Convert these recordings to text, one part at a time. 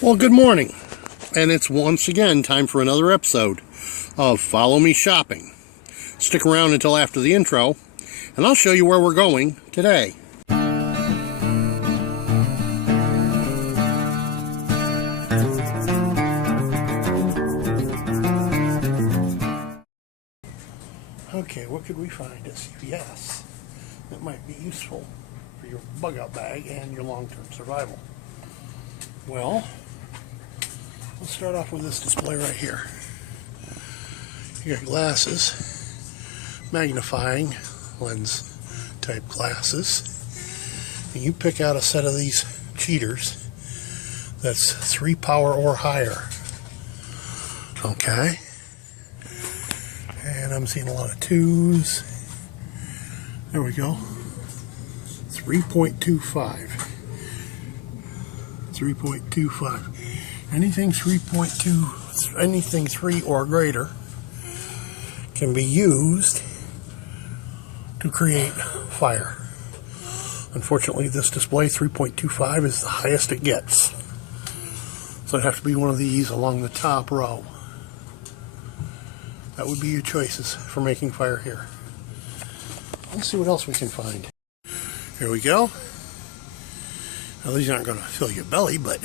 Well, good morning, and it's once again time for another episode of Follow Me Shopping. Stick around until after the intro, and I'll show you where we're going today. Okay, what could we find at CVS that might be useful for your bug-out bag and your long-term survival? Well, let's start off with this display right here. You got glasses, magnifying lens type glasses, and you pick out a set of these cheaters that's 3 power or higher. Okay, and I'm seeing a lot of 2s. There we go. 3.25. 3.25. Anything 3.2, anything 3 or greater can be used to create fire. Unfortunately, this display 3.25 is the highest it gets. So it'd have to be one of these along the top row. That would be your choices for making fire here. Let's see what else we can find. Here we go. Now, these aren't going to fill your belly, but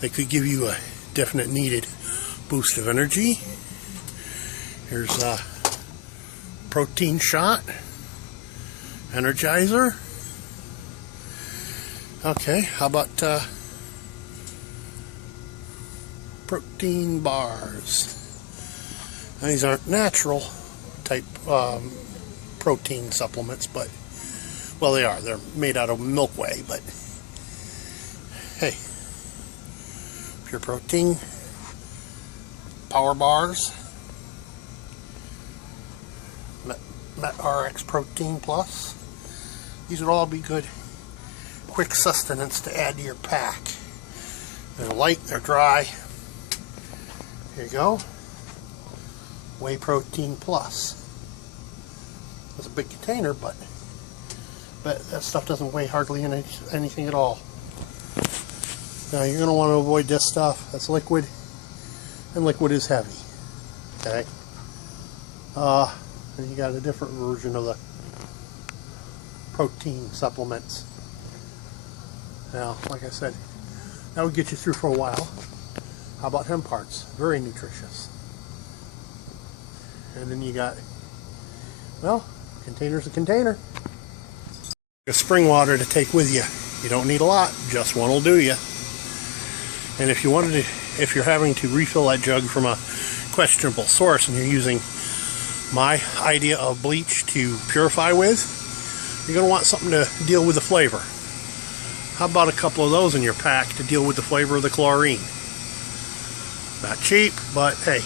they could give you a definite needed boost of energy. Here's a protein shot, energizer. Okay, how about protein bars? Now, these aren't natural type protein supplements, but, well, they are. They're made out of milk whey, but hey, pure protein, power bars, Met RX Protein Plus. These would all be good, quick sustenance to add to your pack. They're light, they're dry. Here you go. Whey Protein Plus. It's a big container, but that stuff doesn't weigh hardly anything at all. Now, you're going to want to avoid this stuff. That's liquid, and liquid is heavy. Okay? And you got a different version of the protein supplements. Now, like I said, that would get you through for a while. How about hemp parts? Very nutritious. And then you got, well, container's a container. A spring water to take with you. You don't need a lot, just one will do you. And if you're having to refill that jug from a questionable source and you're using my idea of bleach to purify with, you're going to want something to deal with the flavor. How about a couple of those in your pack to deal with the flavor of the chlorine? Not cheap, but hey,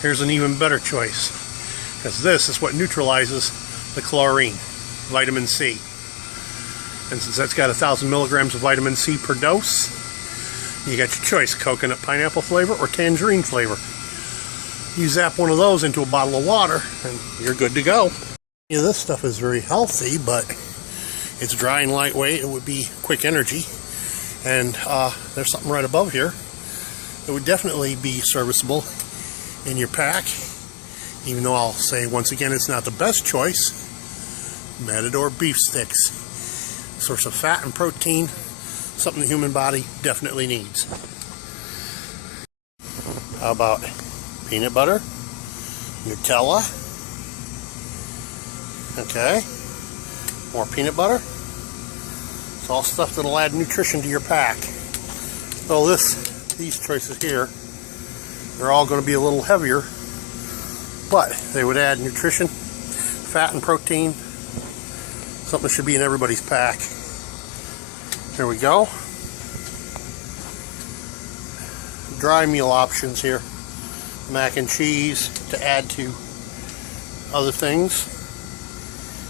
here's an even better choice, because this is what neutralizes the chlorine, vitamin C. And since that's got 1,000 milligrams of vitamin C per dose, you got your choice: coconut pineapple flavor or tangerine flavor. You zap one of those into a bottle of water and you're good to go. Yeah, this stuff is very healthy, but it's dry and lightweight. It would be quick energy. And there's something right above here that would definitely be serviceable in your pack, even though I'll say once again it's not the best choice. Matador beef sticks, source of fat and protein, something the human body definitely needs. How about peanut butter, Nutella? Okay, more peanut butter. It's all stuff that'll add nutrition to your pack. So these choices here, they're all going to be a little heavier, but they would add nutrition, fat and protein, something that should be in everybody's pack. There we go. Dry meal options here. Mac and cheese to add to other things.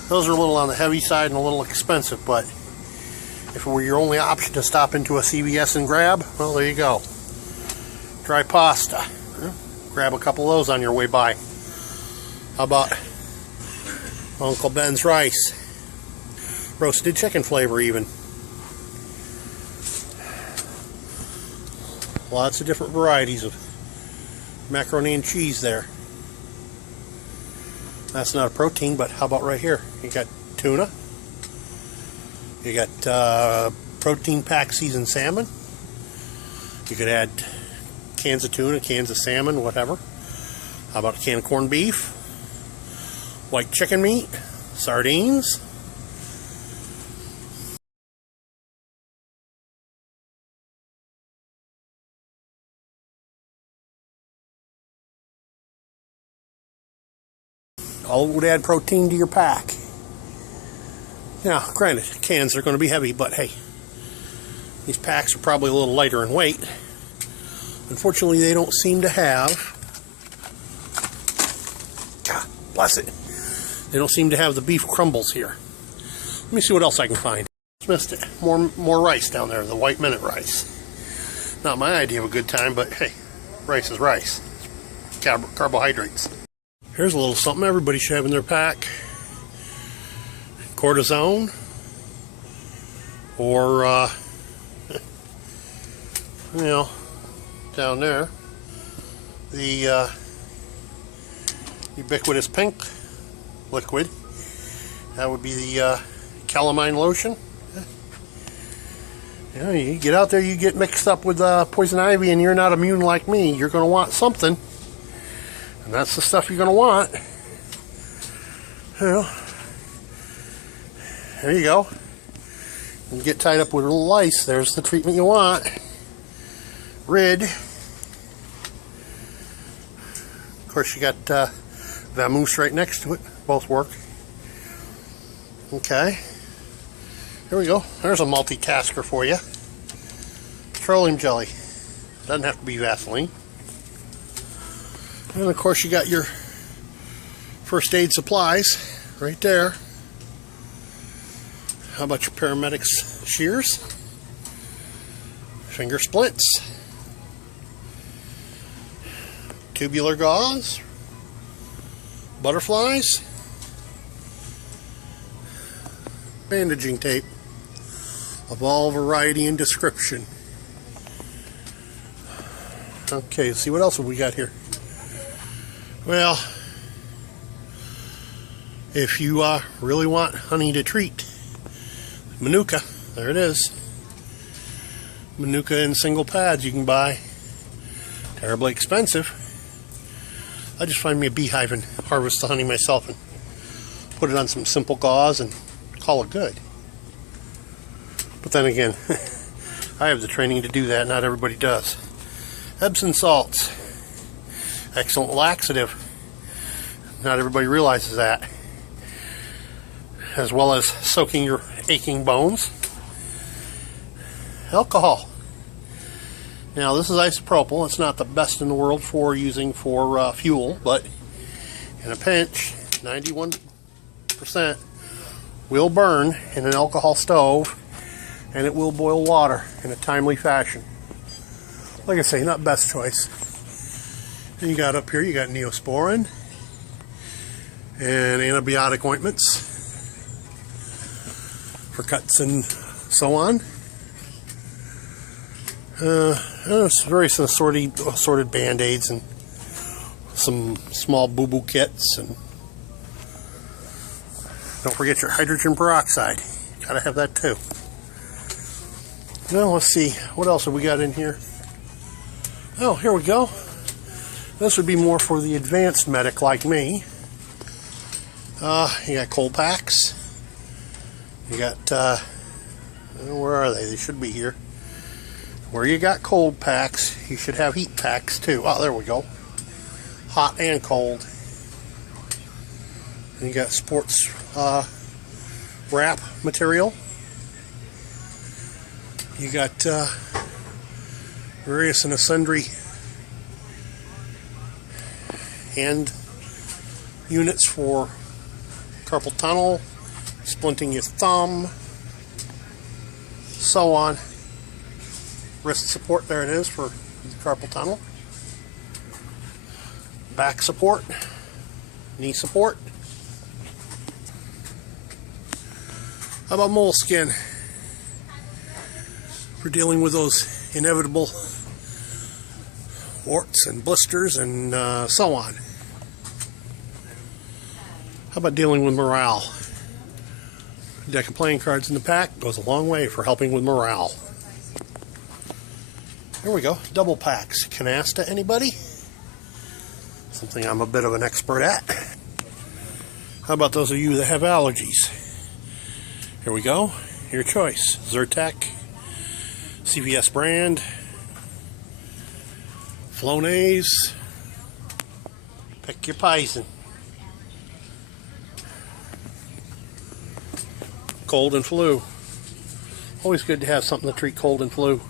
Those are a little on the heavy side and a little expensive, but if it were your only option to stop into a CVS and grab, well, there you go. Dry pasta. Grab a couple of those on your way by. How about Uncle Ben's rice? Roasted chicken flavor even. Lots of different varieties of macaroni and cheese there. That's not a protein, but how about right here? You got tuna. You got protein pack seasoned salmon. You could add cans of tuna, cans of salmon, whatever. How about a can of corned beef? White chicken meat, sardines. All would add protein to your pack. Now, granted, cans are going to be heavy, but hey, these packs are probably a little lighter in weight. Unfortunately, they don't seem to have, God bless it, they don't seem to have the beef crumbles here. Let me see what else I can find. Just missed it. More rice down there, the white minute rice. Not my idea of a good time, but hey, rice is rice. Carbohydrates. Here's a little something everybody should have in their pack. Cortisone, or you know, down there, the ubiquitous pink liquid. That would be the calamine lotion. You know, you get out there, you get mixed up with poison ivy, and you're not immune like me. You're going to want something, and that's the stuff you're going to want. You know, there you go. You get tied up with a little ice. There's the treatment you want. Rid. Of course, you got Vamoose right next to it. Both work. Okay. Here we go. There's a multitasker for you. Petroleum jelly. Doesn't have to be Vaseline. And of course, you got your first aid supplies right there. How about your paramedics shears? Finger splits. Tubular gauze. Butterflies. Bandaging tape of all variety and description. Okay, let's see what else have we got here. Well, if you really want honey to treat, Manuka, there it is. Manuka in single pads you can buy. Terribly expensive. I just find me a beehive and harvest the honey myself and put it on some simple gauze and call it good. But then again, I have the training to do that. Not everybody does. Epsom salts. Excellent laxative. Not everybody realizes that. As well as soaking your aching bones. Alcohol. Now this is isopropyl. It's not the best in the world for using for fuel, but in a pinch, 91% will burn in an alcohol stove, and it will boil water in a timely fashion. Like I say, not best choice. And you got up here, you got Neosporin and antibiotic ointments for cuts and so on. It's various assorted band-aids and some small boo-boo kits, and don't forget your hydrogen peroxide. Gotta have that too. Now let's see, what else have we got in here? Oh, here we go. This would be more for the advanced medic like me. You got cold packs. You got, where are they? They should be here. Where you got cold packs, you should have heat packs too. Oh, there we go. Hot and cold. And you got sports wrap material. You got various and sundry hand units for carpal tunnel, splinting your thumb, so on. Wrist support, there it is for the carpal tunnel. Back support, knee support. How about moleskin? For dealing with those inevitable warts and blisters and so on. How about dealing with morale? A deck of playing cards in the pack goes a long way for helping with morale. Here we go, double packs. Canasta, anybody? Something I'm a bit of an expert at. How about those of you that have allergies? Here we go, your choice. Zyrtec, CVS brand, Flonase, pick your poison. Cold and flu. Always good to have something to treat cold and flu.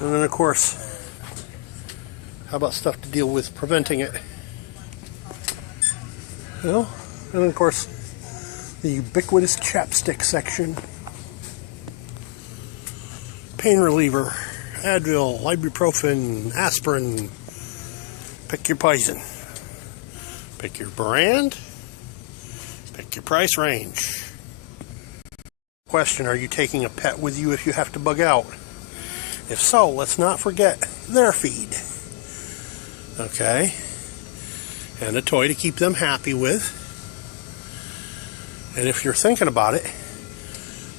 And then of course, how about stuff to deal with preventing it? Well, and then of course, the ubiquitous chapstick section. Pain reliever, Advil, ibuprofen, aspirin. Pick your poison. Pick your brand. Pick your price range. Question, are you taking a pet with you if you have to bug out? If so, let's not forget their feed. Okay? And a toy to keep them happy with. And if you're thinking about it,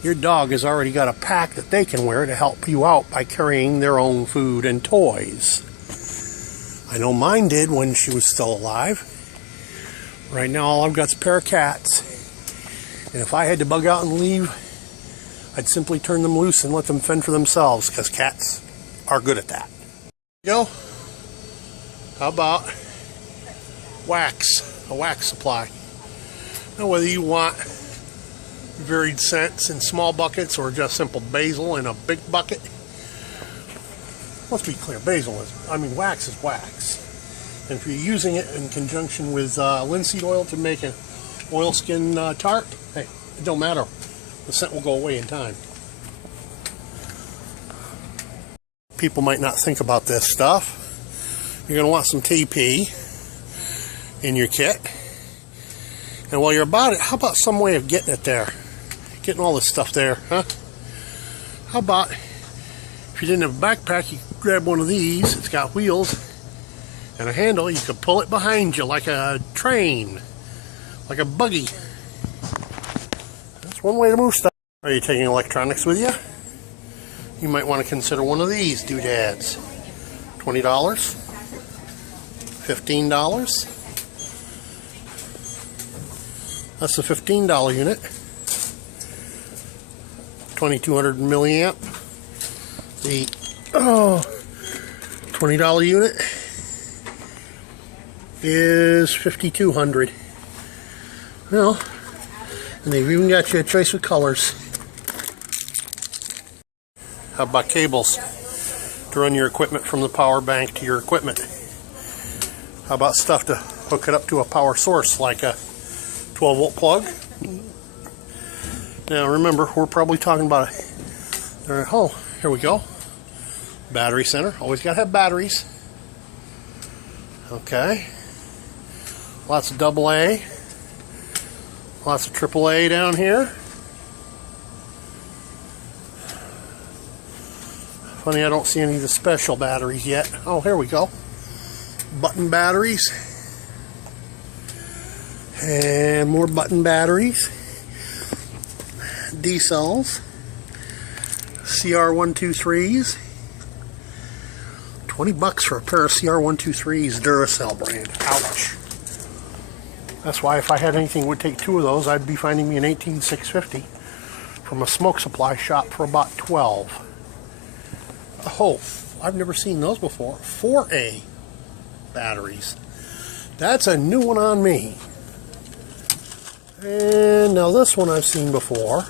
your dog has already got a pack that they can wear to help you out by carrying their own food and toys. I know mine did when she was still alive. Right now all I've got is a pair of cats. And if I had to bug out and leave, I'd simply turn them loose and let them fend for themselves, because cats are good at that. Go. How about wax, a wax supply? Now whether you want varied scents in small buckets or just simple basil in a big bucket. Let's be clear, wax is wax. And if you're using it in conjunction with linseed oil to make an oilskin tart, hey, it don't matter. The scent will go away in time. People might not think about this stuff. You're going to want some TP in your kit. And while you're about it, how about some way of getting it there? Getting all this stuff there, huh? How about, if you didn't have a backpack, you could grab one of these. It's got wheels and a handle. You could pull it behind you like a train, like a buggy. That's one way to move stuff. Are you taking electronics with you? You might want to consider one of these doodads. $20, $15. That's the $15 unit. 2200 milliamp. The $20 unit is 5200. Well, and they've even got you a choice of colors. How about cables to run your equipment from the power bank to your equipment? How about stuff to hook it up to a power source like a 12-volt plug? Now remember, we're probably talking about oh, here we go. Battery center. Always got to have batteries. Okay. Lots of AA. Lots of AAA down here. Funny, I don't see any of the special batteries yet. Oh, here we go. Button batteries. And more button batteries. D-cells. CR123s. $20 for a pair of CR123s Duracell brand. Ouch. That's why if I had anything that would take two of those, I'd be finding me an 18650 from a smoke supply shop for about 12. Oh, I've never seen those before. 4A batteries. That's a new one on me. And now this one I've seen before.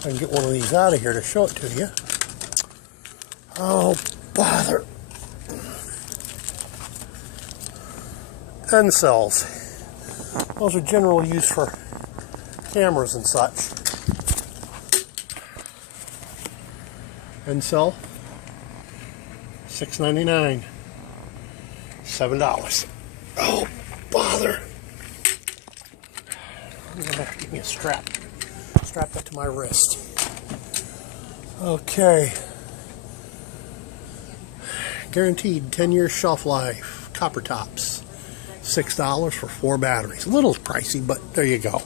I can get one of these out of here to show it to you. Oh, bother. N cells. Those are generally used for cameras and such. N cell, $6.99. $7. Oh, bother. I'm gonna have to give me a strap. Strap that to my wrist. Okay. Guaranteed 10-year shelf life. Copper tops. $6 for 4 batteries. A little pricey, but there you go.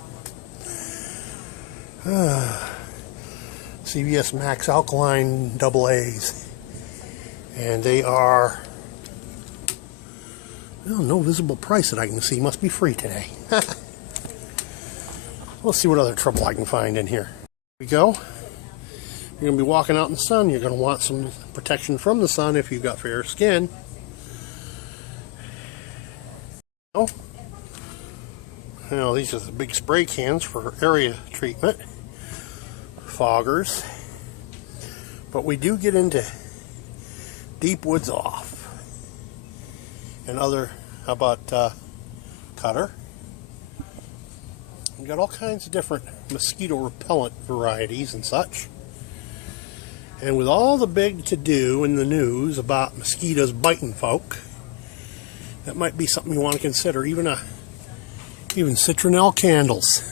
CVS Max Alkaline AA's. And they are... well, no visible price that I can see. Must be free today. Let's see what other trouble I can find in here. Here we go. You're going to be walking out in the sun. You're going to want some protection from the sun if you've got fair skin. Oh, now these are the big spray cans for area treatment. Foggers. But we do get into deep woods off. And other, how about cutter? We've got all kinds of different mosquito repellent varieties and such. And with all the big to-do in the news about mosquitoes biting folk, that might be something you want to consider. Even citronelle candles.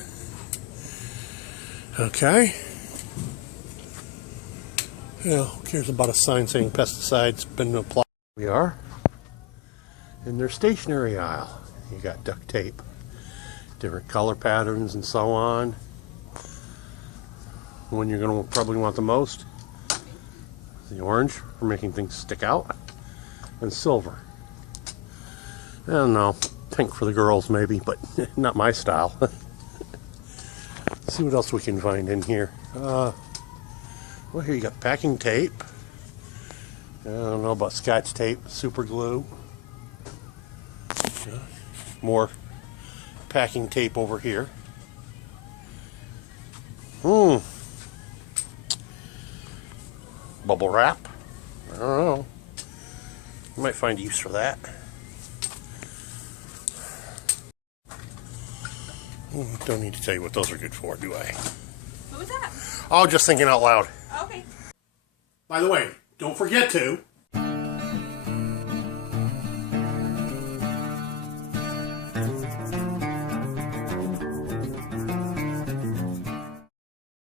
Okay. Yeah, who cares about a sign saying pesticides been applied? We are in their stationery aisle. You got duct tape, different color patterns and so on. One you're going to probably want the most, the orange for making things stick out, and silver. I don't know, pink for the girls maybe, but not my style. Let's see what else we can find in here. Well, here you got packing tape. I don't know about Scotch tape, super glue. More packing tape over here. Bubble wrap. I don't know. You might find use for that. Don't need to tell you what those are good for, do I? What was that? Oh, just thinking out loud. Okay. By the way, don't forget to